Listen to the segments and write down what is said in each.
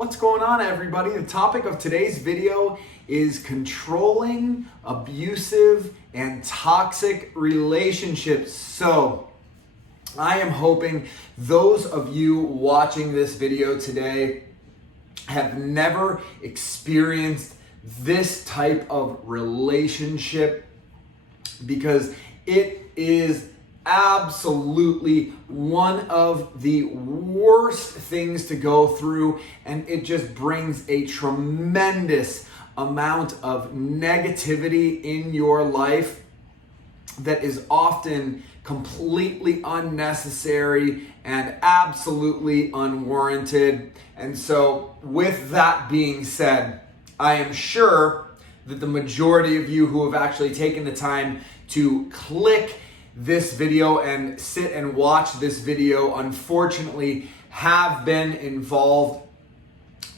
What's going on, everybody? The topic of today's video is controlling, abusive, and toxic relationships. So, I am hoping those of you watching this video today have never experienced this type of relationship, because it is absolutely one of the worst things to go through, and it just brings a tremendous amount of negativity in your life that is often completely unnecessary and absolutely unwarranted. And so, with that being said, I am sure that the majority of you who have actually taken the time to click this video and sit and watch this video, unfortunately, have been involved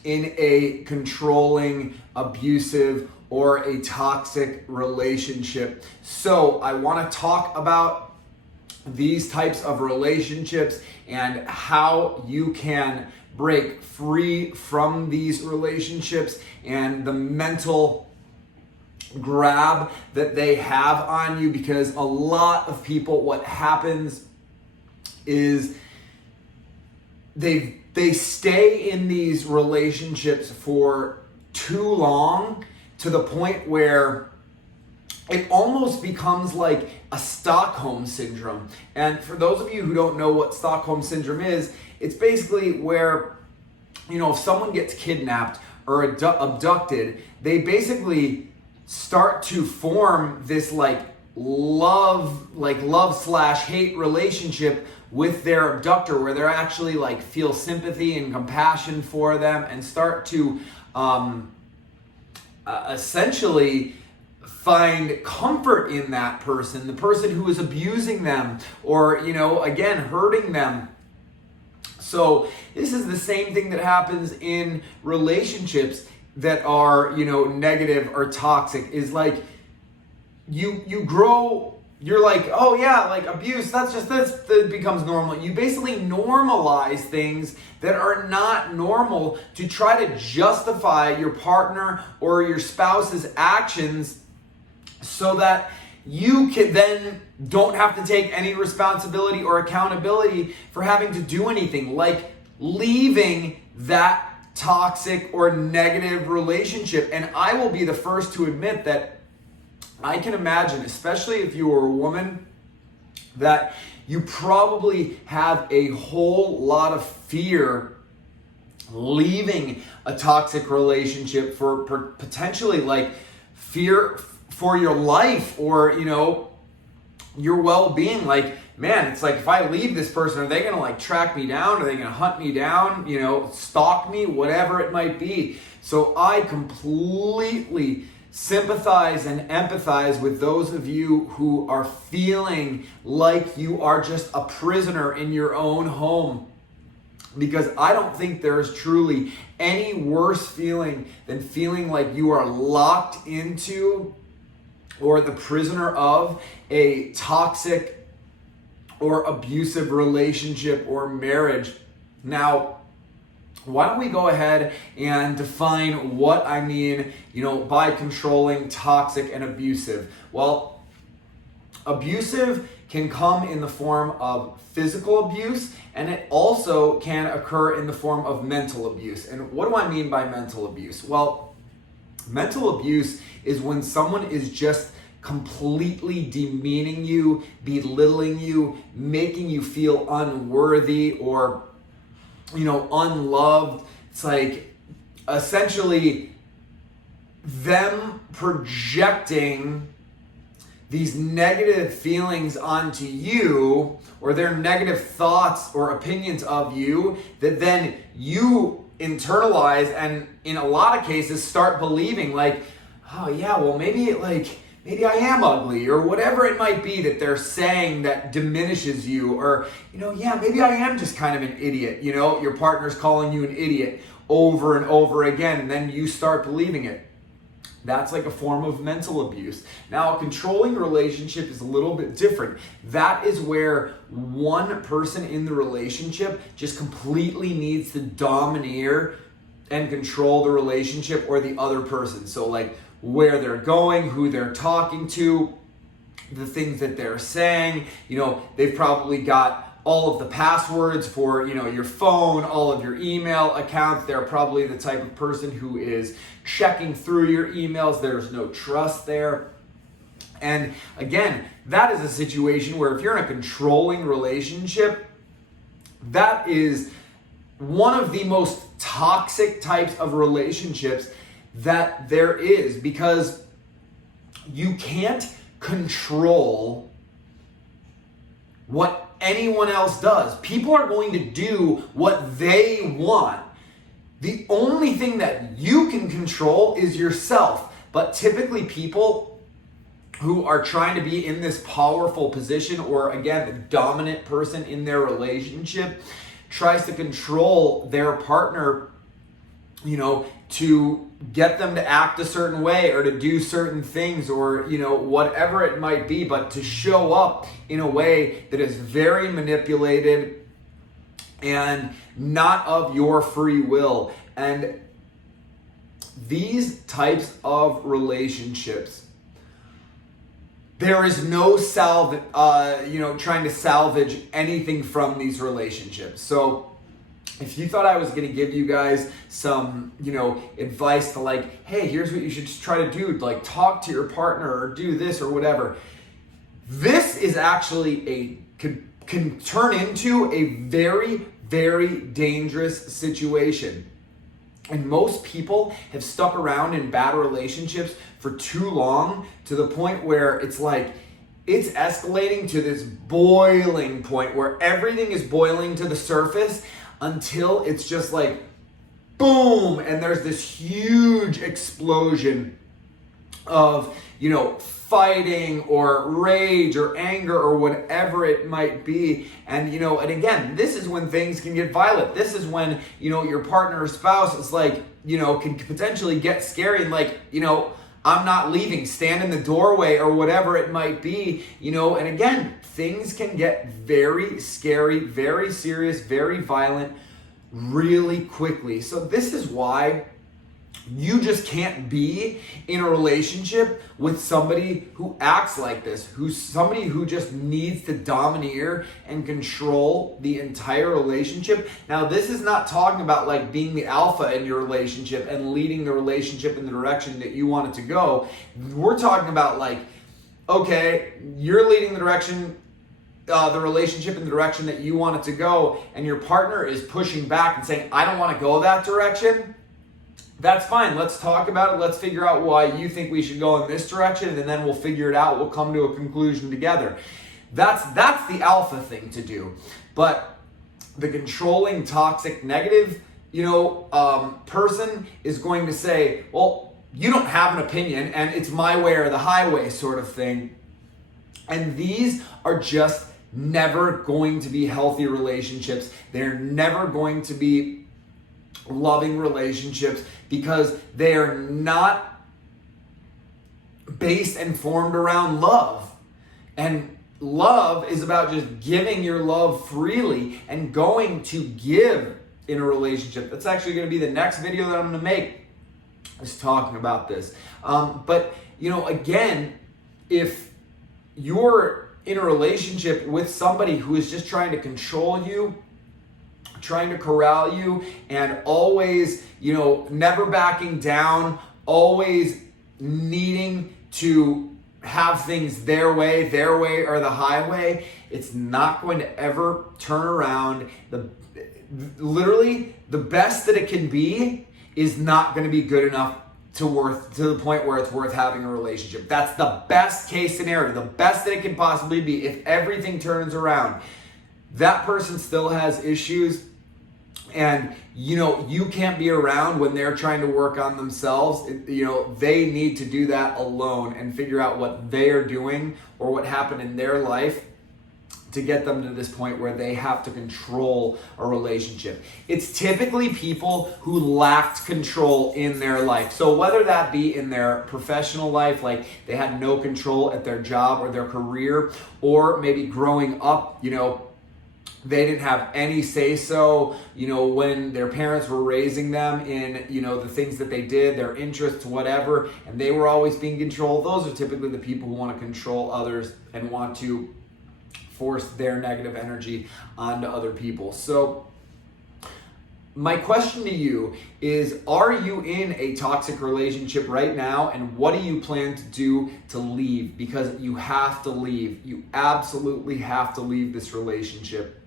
in a controlling, abusive, or a toxic relationship. So I want to talk about these types of relationships and how you can break free from these relationships and the mental grab that they have on you, because a lot of people, what happens is they stay in these relationships for too long, to the point where it almost becomes like a Stockholm syndrome. And for those of you who don't know what Stockholm syndrome is, it's basically where, if someone gets kidnapped or abducted, they basically start to form this love/hate relationship with their abductor, where they're actually feel sympathy and compassion for them and start to essentially find comfort in that person, the person who is abusing them or, again, hurting them. So this is the same thing that happens in relationships that are, negative or toxic, is you grow, you're oh yeah, abuse, that becomes normal. You basically normalize things that are not normal to try to justify your partner or your spouse's actions, so that you can then don't have to take any responsibility or accountability for having to do anything, like leaving that toxic or negative relationship. And I will be the first to admit that I can imagine, especially if you are a woman, that you probably have a whole lot of fear leaving a toxic relationship for potentially fear for your life or, your well-being. Man, it's if I leave this person, are they gonna track me down? Are they gonna hunt me down? Stalk me? Whatever it might be. So I completely sympathize and empathize with those of you who are feeling like you are just a prisoner in your own home, because I don't think there is truly any worse feeling than feeling like you are locked into or the prisoner of a toxic or abusive relationship or marriage. Now, why don't we go ahead and define what I mean, by controlling, toxic, and abusive? Well, abusive can come in the form of physical abuse, and it also can occur in the form of mental abuse. And what do I mean by mental abuse? Well, mental abuse is when someone is just completely demeaning you, belittling you, making you feel unworthy or, unloved. It's essentially them projecting these negative feelings onto you, or their negative thoughts or opinions of you, that then you internalize and in a lot of cases start believing oh yeah, well maybe I am ugly, or whatever it might be that they're saying that diminishes you, or, yeah, maybe I am just kind of an idiot. Your partner's calling you an idiot over and over again, and then you start believing it. That's a form of mental abuse. Now, a controlling relationship is a little bit different. That is where one person in the relationship just completely needs to domineer and control the relationship or the other person. So like where they're going, who they're talking to, the things that they're saying. They've probably got all of the passwords for, your phone, all of your email accounts. They're probably the type of person who is checking through your emails. There's no trust there. And again, that is a situation where if you're in a controlling relationship, that is one of the most toxic types of relationships that there is, because you can't control what anyone else does. People are going to do what they want. The only thing that you can control is yourself. But typically people who are trying to be in this powerful position, or again, the dominant person in their relationship, tries to control their partner, to get them to act a certain way or to do certain things, or whatever it might be, but to show up in a way that is very manipulated and not of your free will. And these types of relationships, there is no trying to salvage anything from these relationships. So if you thought I was going to give you guys some, advice to like, hey, here's what you should try to do, like talk to your partner or do this or whatever, this is actually can turn into a very, very dangerous situation. And most people have stuck around in bad relationships for too long, to the point where it's like, it's escalating to this boiling point where everything is boiling to the surface until it's just like, boom, and there's this huge explosion of, fighting or rage or anger or whatever it might be. And, and again, this is when things can get violent. This is when, your partner or spouse is like, can potentially get scary and like, I'm not leaving, stand in the doorway or whatever it might be, and again, things can get very scary, very serious, very violent really quickly. So this is why you just can't be in a relationship with somebody who acts like this, who's somebody who just needs to domineer and control the entire relationship. Now, this is not talking about like being the alpha in your relationship and leading the relationship in the direction that you want it to go. We're talking about like, okay, you're leading the relationship in the direction that you want it to go, and your partner is pushing back and saying, I don't want to go that direction. That's fine. Let's talk about it. Let's figure out why you think we should go in this direction, and then we'll figure it out. We'll come to a conclusion together. That's the alpha thing to do. But the controlling, toxic, negative, person is going to say, well, you don't have an opinion, and it's my way or the highway sort of thing. And these are just never going to be healthy relationships. They're never going to be loving relationships, because they are not based and formed around love. And love is about just giving your love freely and going to give in a relationship. That's actually going to be the next video that I'm going to make, is talking about this. But again, if you're in a relationship with somebody who is just trying to control you, trying to corral you, and always, never backing down, always needing to have things their way or the highway, it's not going to ever turn around. Literally, the best that it can be is not going to be good enough to the point where it's worth having a relationship. That's the best case scenario, the best that it can possibly be. If everything turns around, that person still has issues, and you can't be around when they're trying to work on themselves. They need to do that alone and figure out what they are doing or what happened in their life to get them to this point where they have to control a relationship. It's typically people who lacked control in their life. So whether that be in their professional life, like they had no control at their job or their career, or maybe growing up, They didn't have any say so, when their parents were raising them in, the things that they did, their interests, whatever, and they were always being controlled. Those are typically the people who want to control others and want to force their negative energy onto other people. So my question to you is, are you in a toxic relationship right now, and what do you plan to do to leave? Because you have to leave. You absolutely have to leave this relationship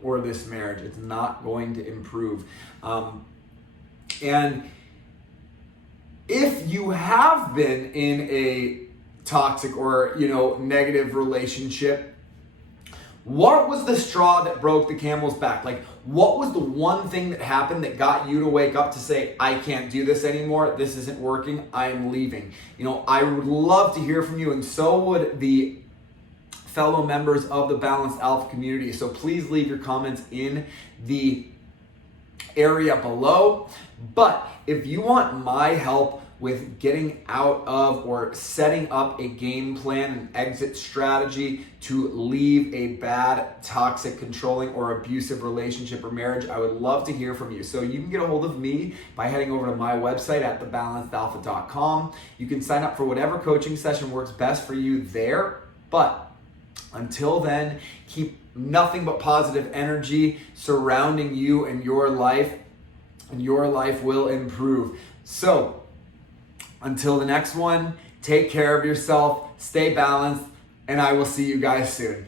or this marriage. It's not going to improve. And if you have been in a toxic or negative relationship, what was the straw that broke the camel's back? Like, what was the one thing that happened that got you to wake up to say, I can't do this anymore, this isn't working, I am leaving? I would love to hear from you, and so would the fellow members of the Balanced Alpha community. So please leave your comments in the area below. But if you want my help with getting out of or setting up a game plan and exit strategy to leave a bad, toxic, controlling, or abusive relationship or marriage, I would love to hear from you. So you can get a hold of me by heading over to my website at thebalancedalpha.com. You can sign up for whatever coaching session works best for you there. But until then, keep nothing but positive energy surrounding you and your life will improve. So, until the next one, take care of yourself, stay balanced, and I will see you guys soon.